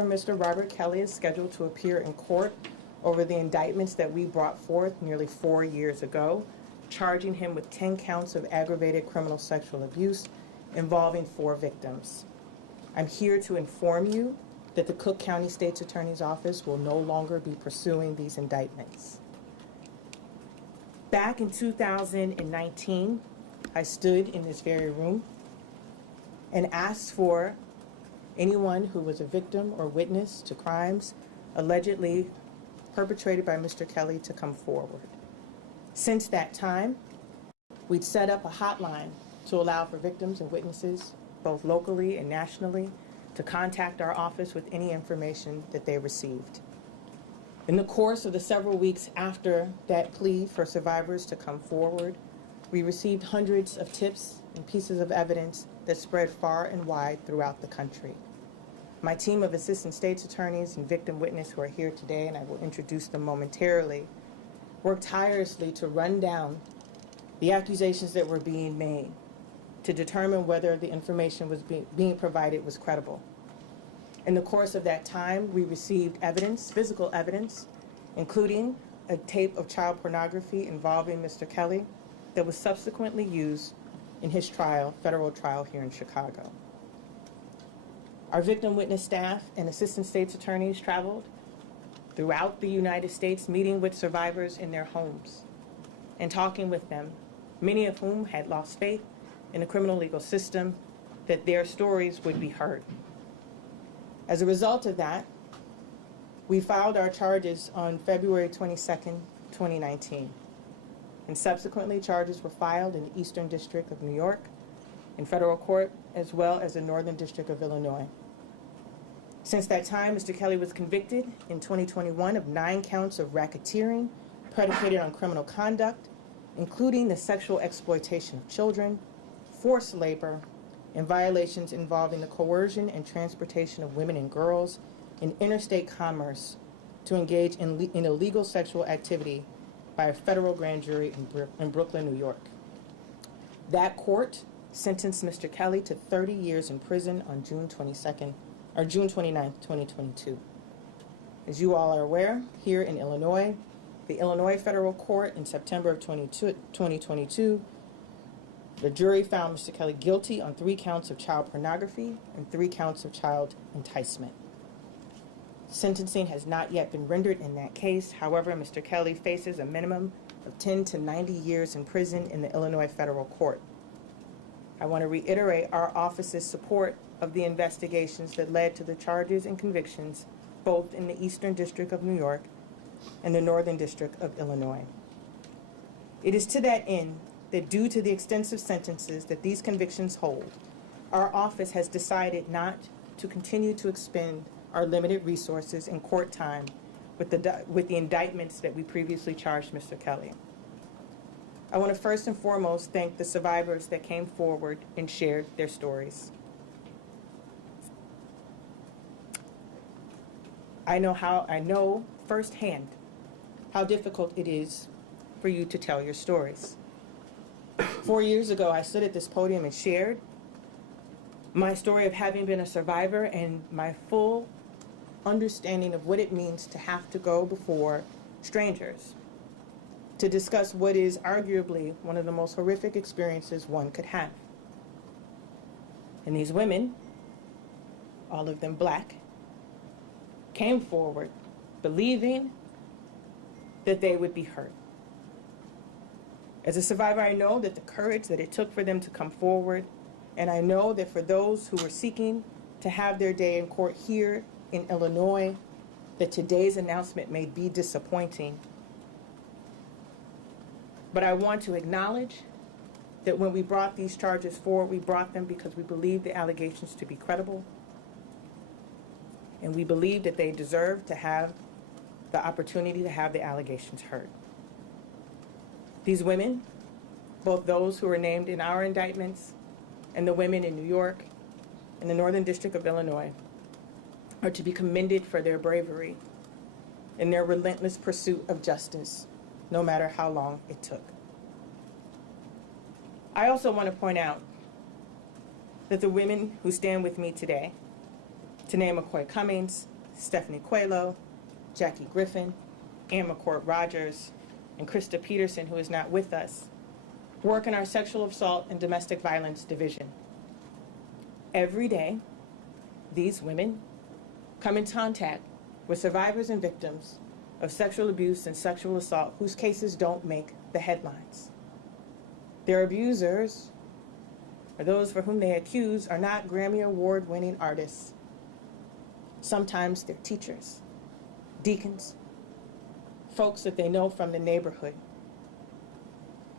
for Mr. Robert Kelly is scheduled to appear in court over the indictments that we brought forth nearly 4 years ago, charging him with 10 counts of aggravated criminal sexual abuse involving 4 victims. I'm here to inform you that the Cook County State's Attorney's Office will no longer be pursuing these indictments. Back in 2019, I stood in this very room and asked for anyone who was a victim or witness to crimes allegedly perpetrated by Mr. Kelly to come forward. Since that time, we'd set up a hotline to allow for victims and witnesses, both locally and nationally, to contact our office with any information that they received. In the course of the several weeks after that plea for survivors to come forward, we received hundreds of tips and pieces of evidence that spread far and wide throughout the country. My team of assistant state's attorneys and victim witnesses who are here today, and I will introduce them momentarily, worked tirelessly to run down the accusations that were being made, to determine whether the information was being provided was credible. In the course of that time, we received evidence, physical evidence, including a tape of child pornography involving Mr. Kelly that was subsequently used in his trial, federal trial here in Chicago. Our victim witness staff and assistant state's attorneys traveled throughout the United States, meeting with survivors in their homes and talking with them, many of whom had lost faith in the criminal legal system, that their stories would be heard. As a result of that, we filed our charges on February 22nd, 2019. And subsequently, charges were filed in the Eastern District of New York, in federal court, as well as the Northern District of Illinois. Since that time, Mr. Kelly was convicted in 2021 of 9 counts of racketeering predicated on criminal conduct, including the sexual exploitation of children, forced labor, and violations involving the coercion and transportation of women and girls in interstate commerce to engage in illegal sexual activity by a federal grand jury in Brooklyn, New York. That court sentenced Mr. Kelly to 30 years in prison on June 29th, 2022. As you all are aware, here in Illinois, the Illinois federal court in September of 2022, the jury found Mr. Kelly guilty on 3 counts of child pornography and 3 counts of child enticement. Sentencing has not yet been rendered in that case. However, Mr. Kelly faces a minimum of 10 to 90 years in prison in the Illinois federal court. I want to reiterate our office's support of the investigations that led to the charges and convictions both in the Eastern District of New York and the Northern District of Illinois. It is to that end that due to the extensive sentences that these convictions hold, our office has decided not to continue to expend our limited resources in court time with the indictments that we previously charged Mr. Kelly. I want to first and foremost thank the survivors that came forward and shared their stories. I know firsthand how difficult it is for you to tell your stories. 4 years ago, I stood at this podium and shared my story of having been a survivor and my full understanding of what it means to have to go before strangers to discuss what is arguably one of the most horrific experiences one could have. And these women, all of them black, came forward believing that they would be heard. As a survivor, I know that the courage that it took for them to come forward, and I know that for those who were seeking to have their day in court here in Illinois, that today's announcement may be disappointing. But I want to acknowledge that when we brought these charges forward, we brought them because we believed the allegations to be credible, and we believed that they deserved to have the opportunity to have the allegations heard. These women, both those who are named in our indictments and the women in New York and the Northern District of Illinois, are to be commended for their bravery and their relentless pursuit of justice, no matter how long it took. I also want to point out that the women who stand with me today to name McCoy Cummings, Stephanie Coelho, Jackie Griffin, Ann McCourt Rogers, and Krista Peterson, who is not with us, work in our sexual assault and domestic violence division. Every day, these women come in contact with survivors and victims of sexual abuse and sexual assault whose cases don't make the headlines. Their abusers, or those for whom they accuse, are not Grammy Award-winning artists. Sometimes they're teachers, deacons, folks that they know from the neighborhood.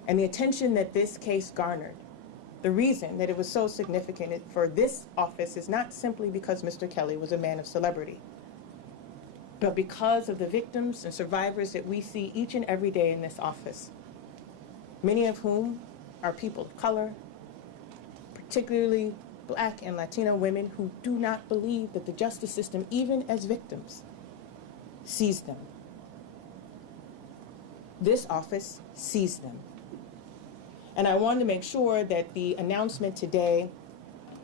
And the attention that this case garnered, the reason that it was so significant for this office is not simply because Mr. Kelly was a man of celebrity, but because of the victims and survivors that we see each and every day in this office, many of whom are people of color, particularly Black and Latino women who do not believe that the justice system, even as victims, sees them. This office sees them. And I wanted to make sure that the announcement today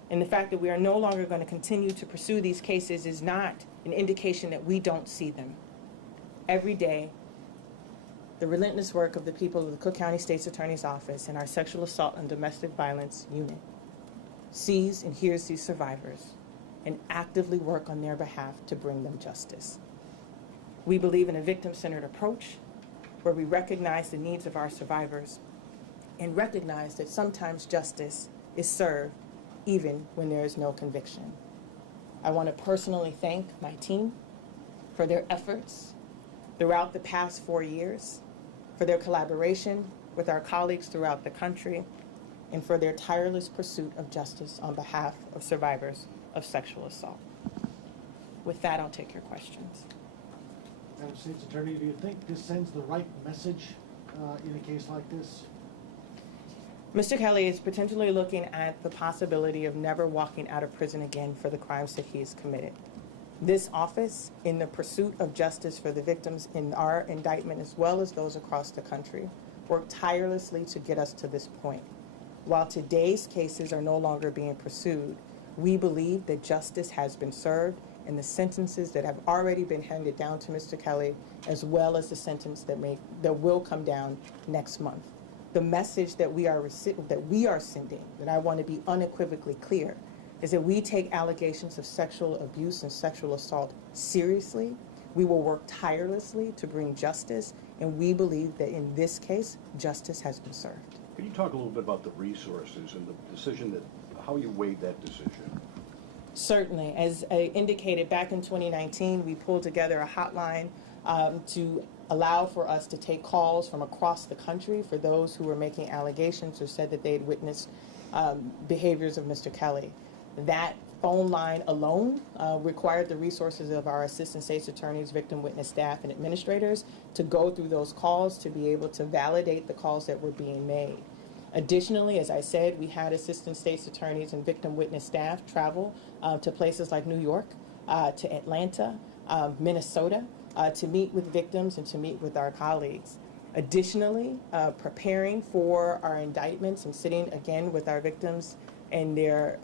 and the fact that we are no longer going to continue to pursue these cases is not an indication that we don't see them. Every day, the relentless work of the people of the Cook County State's Attorney's Office and our Sexual Assault and Domestic Violence Unit sees and hears these survivors and actively work on their behalf to bring them justice. We believe in a victim-centered approach where we recognize the needs of our survivors and recognize that sometimes justice is served even when there is no conviction. I want to personally thank my team for their efforts throughout the past 4 years, for their collaboration with our colleagues throughout the country, and for their tireless pursuit of justice on behalf of survivors of sexual assault. With that, I'll take your questions. Madam State's Attorney, do you think this sends the right message in a case like this? Mr. Kelly is potentially looking at the possibility of never walking out of prison again for the crimes that he has committed. This office, in the pursuit of justice for the victims in our indictment as well as those across the country, worked tirelessly to get us to this point. While today's cases are no longer being pursued, we believe that justice has been served and the sentences that have already been handed down to Mr. Kelly, as well as the sentence that will come down next month. The message that we are sending, that I want to be unequivocally clear, is that we take allegations of sexual abuse and sexual assault seriously. We will work tirelessly to bring justice, and we believe that in this case, justice has been served. Can you talk a little bit about the resources and the decision how you weighed that decision? Certainly. As I indicated, back in 2019, we pulled together a hotline to allow for us to take calls from across the country for those who were making allegations or said that they had witnessed behaviors of Mr. Kelly. That phone line alone required the resources of our assistant state's attorneys, victim witness staff, and administrators to go through those calls to be able to validate the calls that were being made. Additionally, as I said, we had assistant state's attorneys and victim witness staff travel to places like New York, to Atlanta, Minnesota, to meet with victims and to meet with our colleagues. Additionally, preparing for our indictments and sitting again with our victims and their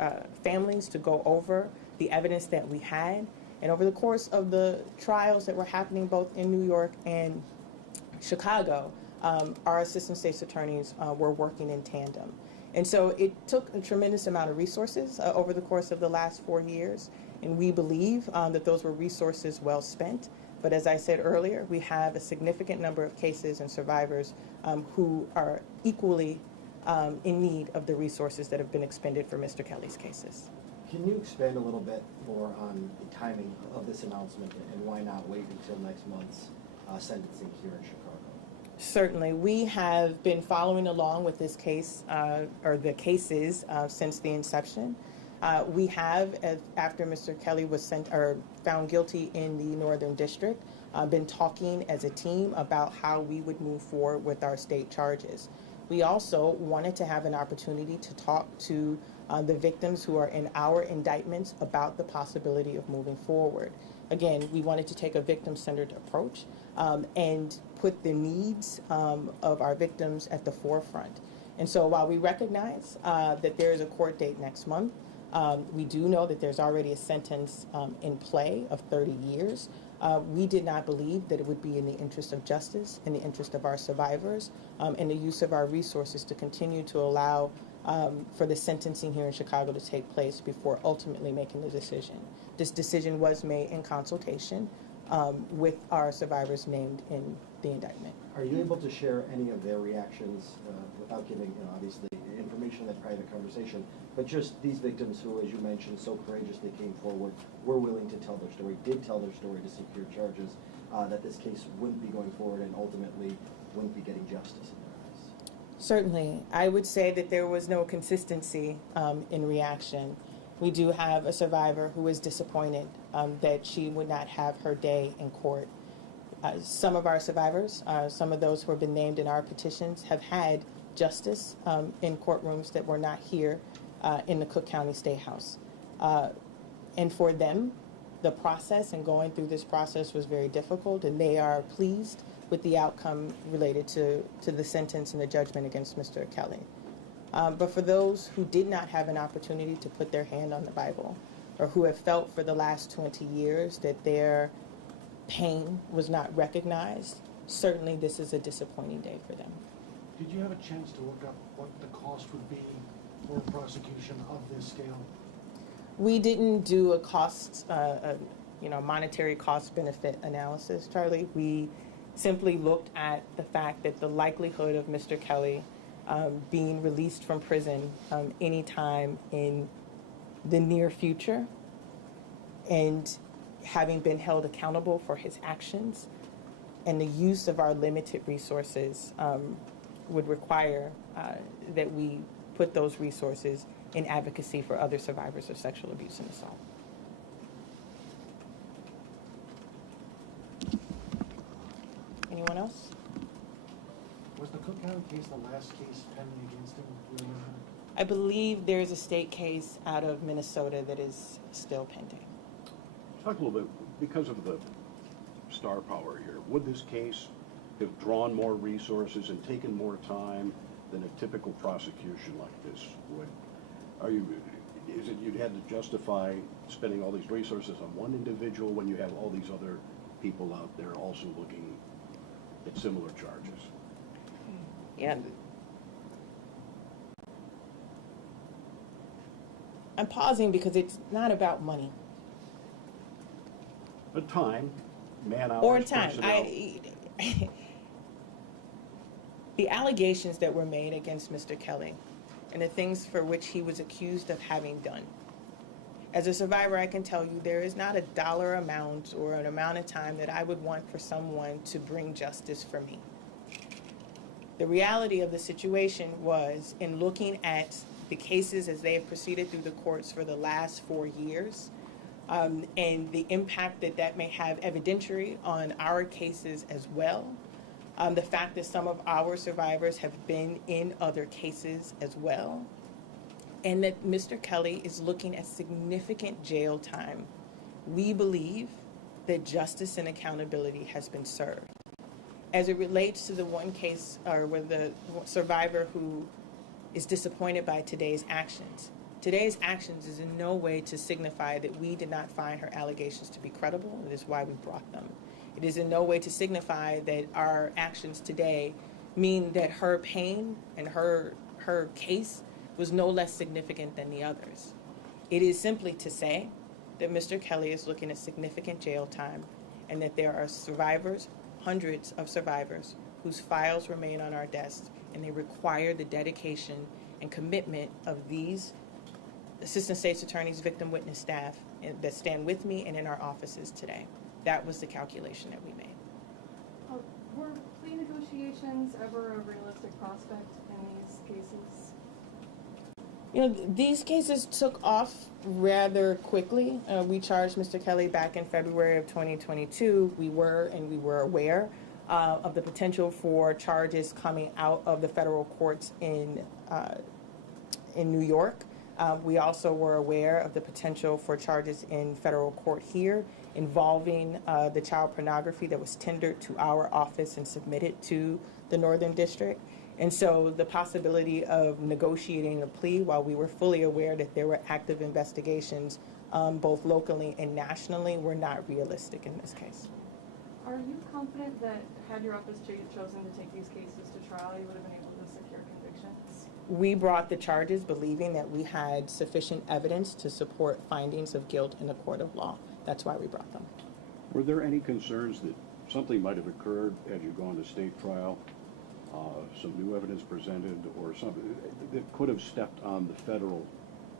families to go over the evidence that we had. And over the course of the trials that were happening both in New York and Chicago, our assistant state's attorneys were working in tandem. And so it took a tremendous amount of resources over the course of the last 4 years, and we believe that those were resources well spent. But as I said earlier, we have a significant number of cases and survivors who are equally in need of the resources that have been expended for Mr. Kelly's cases. Can you expand a little bit more on the timing of this announcement and why not wait until next month's sentencing here in Chicago? Certainly. We have been following along with this case, or the cases, since the inception. We have, after Mr. Kelly was found guilty in the Northern District, been talking as a team about how we would move forward with our state charges. We also wanted to have an opportunity to talk to the victims who are in our indictments about the possibility of moving forward. Again, we wanted to take a victim-centered approach and put the needs of our victims at the forefront. And so while we recognize that there is a court date next month, We do know that there's already a sentence in play of 30 years. We did not believe that it would be in the interest of justice, in the interest of our survivors, and the use of our resources to continue to allow for the sentencing here in Chicago to take place before ultimately making the decision. This decision was made in consultation with our survivors named in the indictment. Are you able to share any of their reactions without giving, obviously, information in that private conversation, but just these victims who, as you mentioned, so courageously came forward, were willing to tell their story, did tell their story to secure charges, that this case wouldn't be going forward and ultimately wouldn't be getting justice in their eyes? Certainly. I would say that there was no consistency in reaction. We do have a survivor who is disappointed that she would not have her day in court. Some of our survivors, some of those who have been named in our petitions, have had justice in courtrooms that were not here in the Cook County State House. And for them, the process and going through this process was very difficult, and they are pleased with the outcome related to the sentence and the judgment against Mr. Kelly. But for those who did not have an opportunity to put their hand on the Bible, or who have felt for the last 20 years that their pain was not recognized, certainly this is a disappointing day for them. Did you have a chance to look up what the cost would be for prosecution of this scale? We didn't do a cost, monetary cost benefit analysis, Charlie. We simply looked at the fact that the likelihood of Mr. Kelly being released from prison anytime in the near future and having been held accountable for his actions and the use of our limited resources would require that we put those resources in advocacy for other survivors of sexual abuse and assault. Anyone else? Was the Cook County case the last case pending against him? Do you remember? I believe there's a state case out of Minnesota that is still pending. Talk a little bit, because of the star power here, would this case have drawn more resources and taken more time than a typical prosecution like this would? Is it you'd had to justify spending all these resources on one individual when you have all these other people out there also looking at similar charges? Yeah. I'm pausing because it's not about money. But time, man-hours, Or time. personnel. The allegations that were made against Mr. Kelly and the things for which he was accused of having done. As a survivor, I can tell you there is not a dollar amount or an amount of time that I would want for someone to bring justice for me. The reality of the situation was, in looking at the cases as they have proceeded through the courts for the last 4 years, and the impact that that may have evidentiary on our cases as well, the fact that some of our survivors have been in other cases as well, and that Mr. Kelly is looking at significant jail time, we believe that justice and accountability has been served. As it relates to the one case, or with the survivor who is disappointed by today's actions is in no way to signify that we did not find her allegations to be credible. That is why we brought them. It is in no way to signify that our actions today mean that her pain and her case was no less significant than the others. It is simply to say that Mr. Kelly is looking at significant jail time and that there are survivors, hundreds of survivors, whose files remain on our desks, and they require the dedication and commitment of these Assistant State's Attorneys, victim witness staff that stand with me and in our offices today. That was the calculation that we made. Were plea negotiations ever a realistic prospect in these cases? You know, these cases took off rather quickly. We charged Mr. Kelly back in February of 2022. We were aware of the potential for charges coming out of the federal courts in New York. We also were aware of the potential for charges in federal court here involving the child pornography that was tendered to our office and submitted to the Northern District. And so the possibility of negotiating a plea while we were fully aware that there were active investigations both locally and nationally were not realistic in this case. Are you confident that had your office chosen to take these cases to trial, you would have been able to secure convictions? We brought the charges believing that we had sufficient evidence to support findings of guilt in a court of law. That's why we brought them. Were there any concerns that something might have occurred had you gone to state trial, some new evidence presented, or something that could have stepped on the federal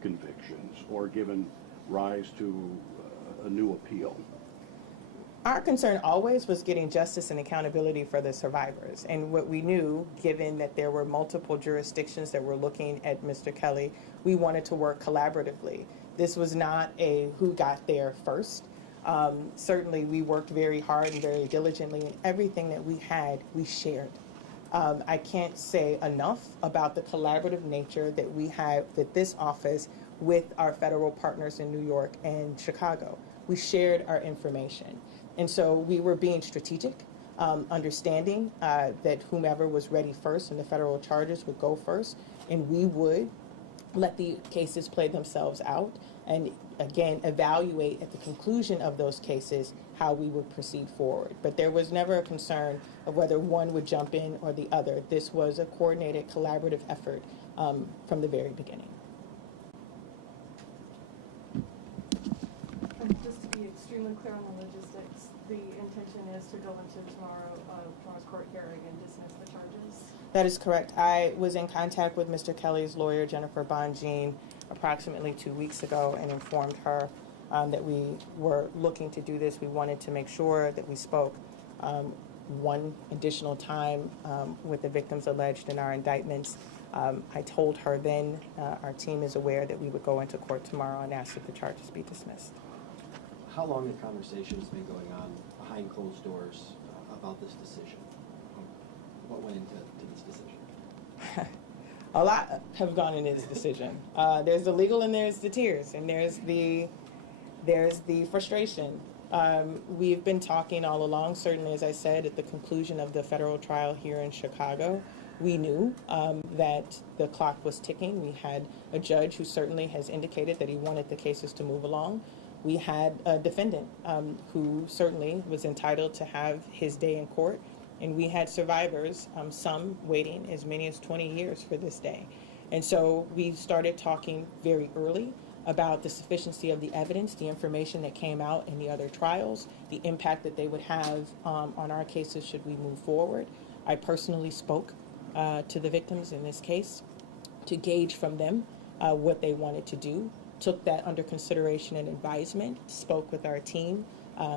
convictions or given rise to a new appeal? Our concern always was getting justice and accountability for the survivors. And what we knew, given that there were multiple jurisdictions that were looking at Mr. Kelly, we wanted to work collaboratively. This was not a who got there first. Certainly, we worked very hard and very diligently, and everything that we had, we shared. I can't say enough about the collaborative nature that we have, that this office with our federal partners in New York and Chicago. We shared our information. And so we were being strategic, understanding that whomever was ready first and the federal charges would go first, and we would let the cases play themselves out and, again, evaluate at the conclusion of those cases how we would proceed forward. But there was never a concern of whether one would jump in or the other. This was a coordinated, collaborative effort from the very beginning. And just to be extremely clear on the logistics, the intention is to go into tomorrow's court hearing and dismiss the charges? That is correct. I was in contact with Mr. Kelly's lawyer, Jennifer Bonjean, approximately 2 weeks ago and informed her that we were looking to do this. We wanted to make sure that we spoke one additional time with the victims alleged in our indictments. I told her then our team is aware that we would go into court tomorrow and ask that the charges be dismissed. How long have conversations been going on behind closed doors about this decision? What went into this decision? A lot have gone into this decision. There's the legal and there's the tears and there's the frustration. We've been talking all along, certainly, as I said, at the conclusion of the federal trial here in Chicago. We knew that the clock was ticking. We had a judge who certainly has indicated that he wanted the cases to move along. We had a defendant who certainly was entitled to have his day in court. And we had survivors, some waiting as many as 20 years for this day. And so we started talking very early about the sufficiency of the evidence, the information that came out in the other trials, the impact that they would have on our cases should we move forward. I personally spoke to the victims in this case to gauge from them what they wanted to do, took that under consideration and advisement, spoke with our team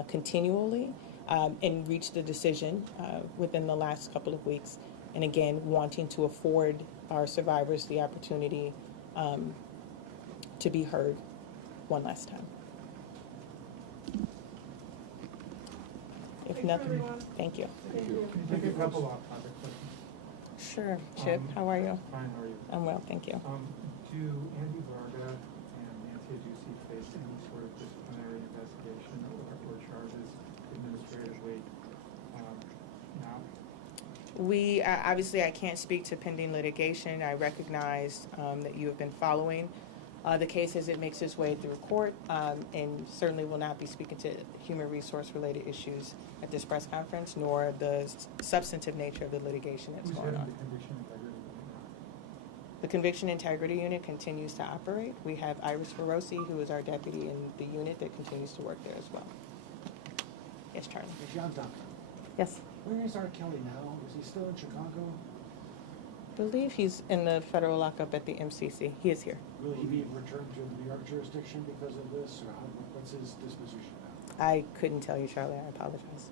continually, and reached a decision within the last couple of weeks. And again, wanting to afford our survivors the opportunity to be heard one last time. If Thanks, nothing, everyone. thank you. Thank you. Can I take a couple off-topic questions? Sure, Chip, how are you? Fine, how are you? I'm well, thank you. Do Andy Varga and Nancy Adducci face any sort of disciplinary investigation or charges administratively now? We, obviously, I can't speak to pending litigation. I recognize that you have been following the case as it makes its way through court, and certainly will not be speaking to human resource-related issues at this press conference, nor the substantive nature of the litigation that's Who's going heading on. the conviction integrity unit? The Conviction Integrity Unit continues to operate. We have Iris Feroci, who is our deputy in the unit, that continues to work there as well. Yes, Charlie? Hey, John Duncan. Yes. Where is R. Kelly now? Is he still in Chicago? I believe he's in the federal lockup at the MCC. He is here. Will he be returned to the New York jurisdiction because of this, or what's his disposition now? I couldn't tell you, Charlie. I apologize.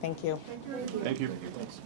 Thank you. Thank you. Thank you. Thanks.